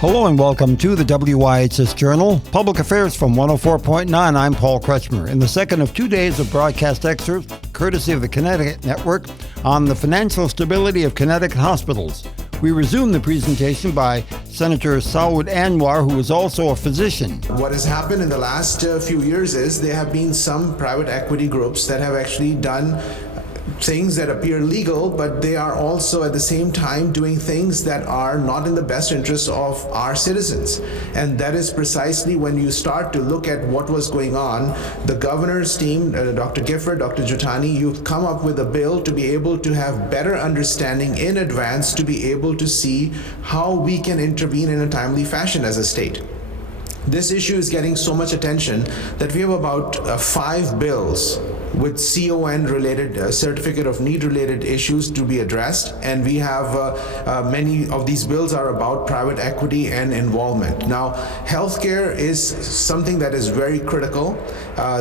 Hello and welcome to the WIHS Journal, Public Affairs from 104.9. I'm Paul Kretschmer. In the second of 2 days of broadcast excerpts, courtesy of the Connecticut Network, on the financial stability of Connecticut hospitals, we resume the presentation by Senator Saud Anwar, who is also a physician. What has happened in the last few years is there have been some private equity groups that have actually done things that appear legal, but they are also at the same time doing things that are not in the best interest of our citizens. And that is precisely when you start to look at what was going on. The governor's team, Dr. Gifford, Dr. Jutani, you've come up with a bill to be able to have better understanding in advance, to be able to see how we can intervene in a timely fashion as a state. This issue is getting so much attention that we have about 5 bills with CON related, certificate of need related issues to be addressed, and we have many of these bills are about private equity and involvement. Now, healthcare is something that is very critical.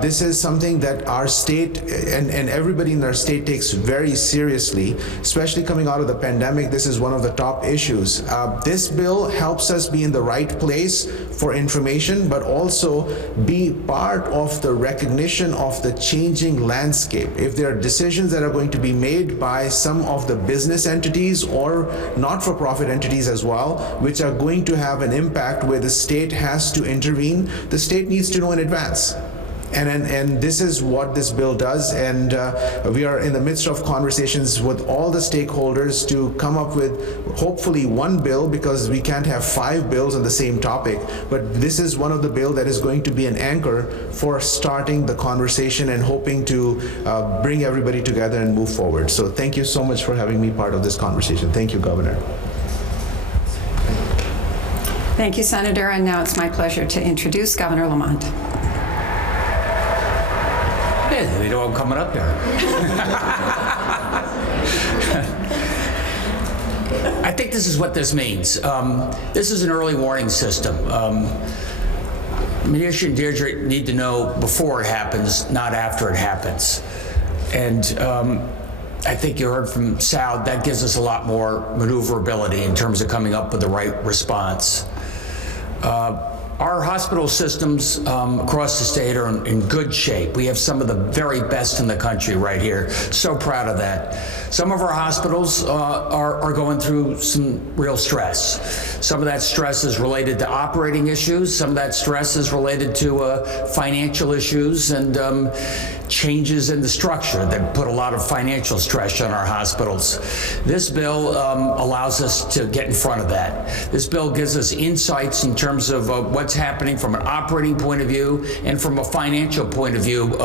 This is something that our state and everybody in our state takes very seriously, especially coming out of the pandemic. This is one of the top issues. This bill helps us be in the right place for information, but also be part of the recognition of the changing landscape. If there are decisions that are going to be made by some of the business entities or not-for-profit entities as well, which are going to have an impact where the state has to intervene, the state needs to know in advance. And this is what this bill does, and we are in the midst of conversations with all the stakeholders to come up with hopefully one bill, because we can't have 5 bills on the same topic, but this is one of the bills that is going to be an anchor for starting the conversation and hoping to bring everybody together and move forward. So thank you so much for having me part of this conversation. Thank you, Governor. Thank you, Senator, and now it's my pleasure to introduce Governor Lamont. Yeah, they know I'm coming up there. I think this is what this means. This is an early warning system. Manish and Deirdre need to know before it happens, not after it happens. And I think you heard from Saud, that gives us a lot more maneuverability in terms of coming up with the right response. Our hospital systems across the state are in good shape. We have some of the very best in the country right here. So proud of that. Some of our hospitals are going through some real stress. Some of that stress is related to operating issues. Some of that stress is related to financial issues and changes in the structure that put a lot of financial stress on our hospitals. This bill allows us to get in front of that. This bill gives us insights in terms of what's happening from an operating point of view and from a financial point of view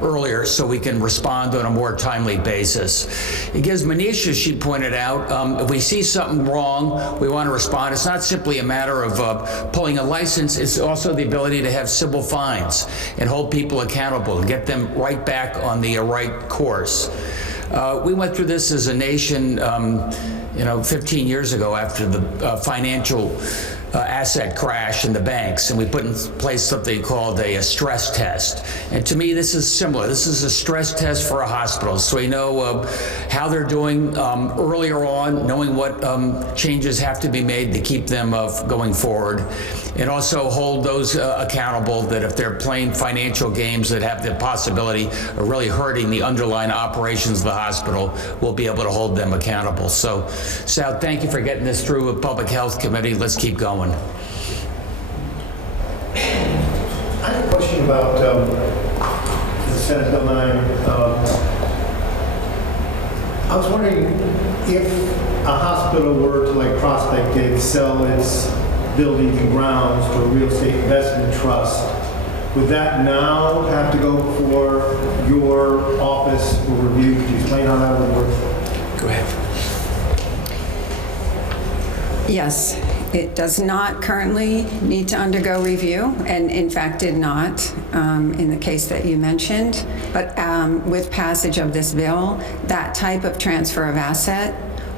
earlier, so we can respond on a more timely basis. It gives Manish, as she pointed out, if we see something wrong, we want to respond. It's not simply a matter of pulling a license, it's also the ability to have civil fines and hold people accountable and get them right back on the right course. We went through this as a nation 15 years ago after the financial asset crash in the banks, and we put in place something called a stress test. And to me, this is similar. This is a stress test for our hospitals, so we know how they're doing earlier on, knowing what changes have to be made to keep them going forward, and also hold those accountable that if they're playing financial games that have the possibility of really hurting the underlying operations of the hospital, we'll be able to hold them accountable. So, Sal, thank you for getting this through a Public Health Committee. Let's keep going. I have a question about the Senate Bill 9. I was wondering if a hospital were to, like Prospect did, sell its buildings and grounds to a real estate investment trust, would that now have to go for your office for review? Could you explain how that would work? Go ahead. Yes, it does not currently need to undergo review, and in fact did not in the case that you mentioned. But with passage of this bill, that type of transfer of asset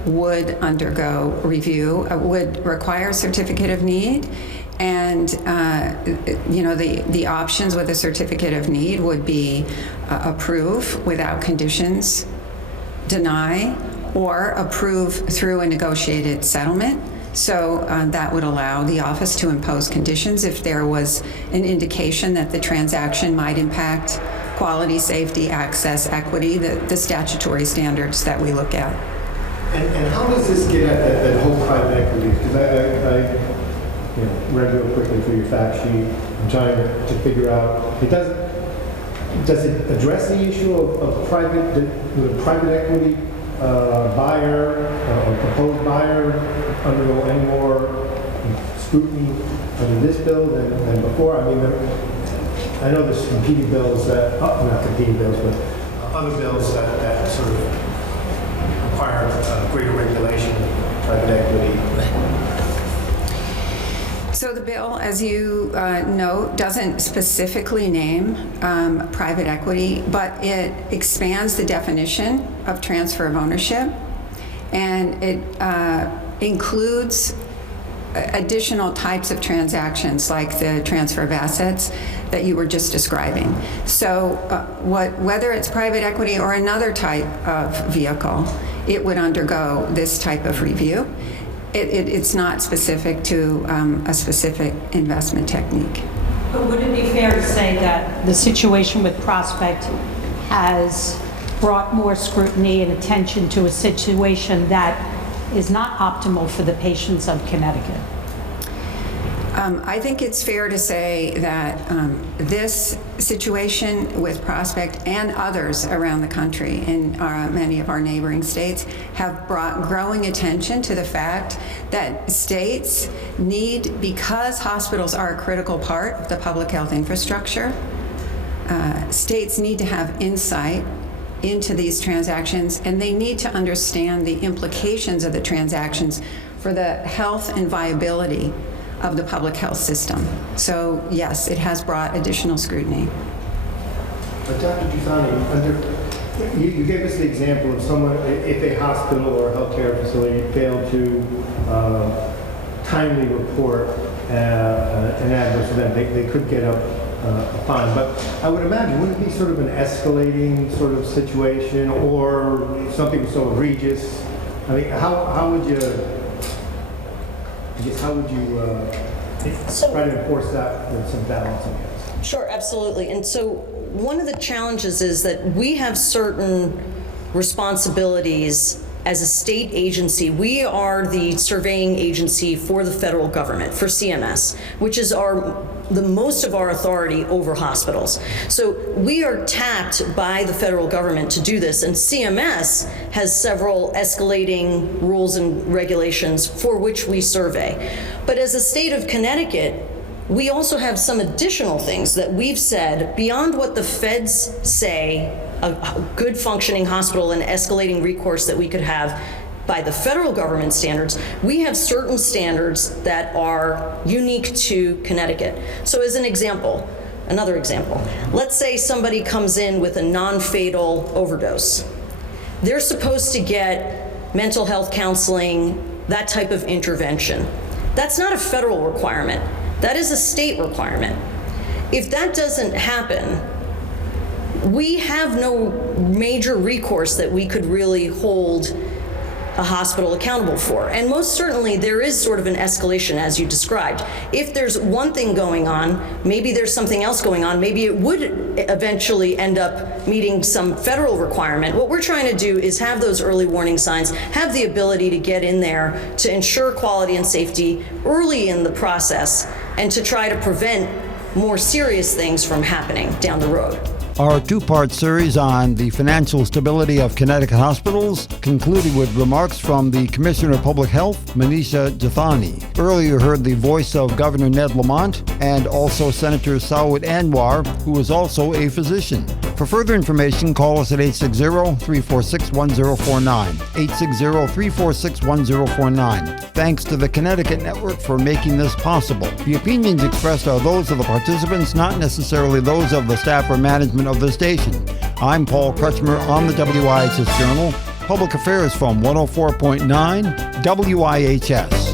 would undergo review, would require a certificate of need. And the options with a certificate of need would be approve without conditions, deny, or approve through a negotiated settlement. So that would allow the office to impose conditions if there was an indication that the transaction might impact quality, safety, access, equity, the statutory standards that we look at. And how does this get at that whole private equity? Because I read real quickly through your fact sheet. I'm trying to figure out, does it address the issue of private equity buyer or proposed buyer undergo any more scrutiny under this bill than before? I mean, I know there's competing bills that, not competing bills, but other bills that sort of require greater regulation of private equity. So the bill, as you know, doesn't specifically name private equity, but it expands the definition of transfer of ownership, and it includes additional types of transactions like the transfer of assets that you were just describing. So whether it's private equity or another type of vehicle, it would undergo this type of review. It's not specific to a specific investment technique. But would it be fair to say that the situation with Prospect has brought more scrutiny and attention to a situation that is not optimal for the patients of Connecticut? I think it's fair to say that this situation with Prospect and others around the country in many of our neighboring states have brought growing attention to the fact that states need, because hospitals are a critical part of the public health infrastructure, states need to have insight into these transactions, and they need to understand the implications of the transactions for the health and viability of the public health system. So yes, it has brought additional scrutiny. But Dr. Giussani, you gave us the example of someone, if a hospital or a healthcare facility failed to timely report an adverse event, they could get a fine. But I would imagine, wouldn't it be sort of an escalating sort of situation, or something so egregious? I mean, how would you try to enforce that with some balance, I guess? Sure, absolutely. And so one of the challenges is that we have certain responsibilities as a state agency. We are the surveying agency for the federal government, for CMS, which is the most of our authority over hospitals. So we are tapped by the federal government to do this, and CMS has several escalating rules and regulations for which we survey. But as a state of Connecticut, we also have some additional things that we've said beyond what the feds say a good functioning hospital and escalating recourse that we could have by the federal government standards. We have certain standards that are unique to Connecticut. So as an example, another example, let's say somebody comes in with a non-fatal overdose. They're supposed to get mental health counseling, that type of intervention. That's not a federal requirement. That is a state requirement. If that doesn't happen, we have no major recourse that we could really hold a hospital accountable for. And most certainly there is sort of an escalation as you described. If there's one thing going on, maybe there's something else going on, maybe it would eventually end up meeting some federal requirement. What we're trying to do is have those early warning signs, have the ability to get in there to ensure quality and safety early in the process, and to try to prevent more serious things from happening down the road. Our two-part series on the financial stability of Connecticut hospitals concluded with remarks from the Commissioner of Public Health, Manisha Jathani. Earlier you heard the voice of Governor Ned Lamont and also Senator Saud Anwar, who is also a physician. For further information, call us at 860-346-1049, 860-346-1049. Thanks to the Connecticut Network for making this possible. The opinions expressed are those of the participants, not necessarily those of the staff or management of the station. I'm Paul Kretschmer on the WIHS Journal, Public Affairs from 104.9 WIHS.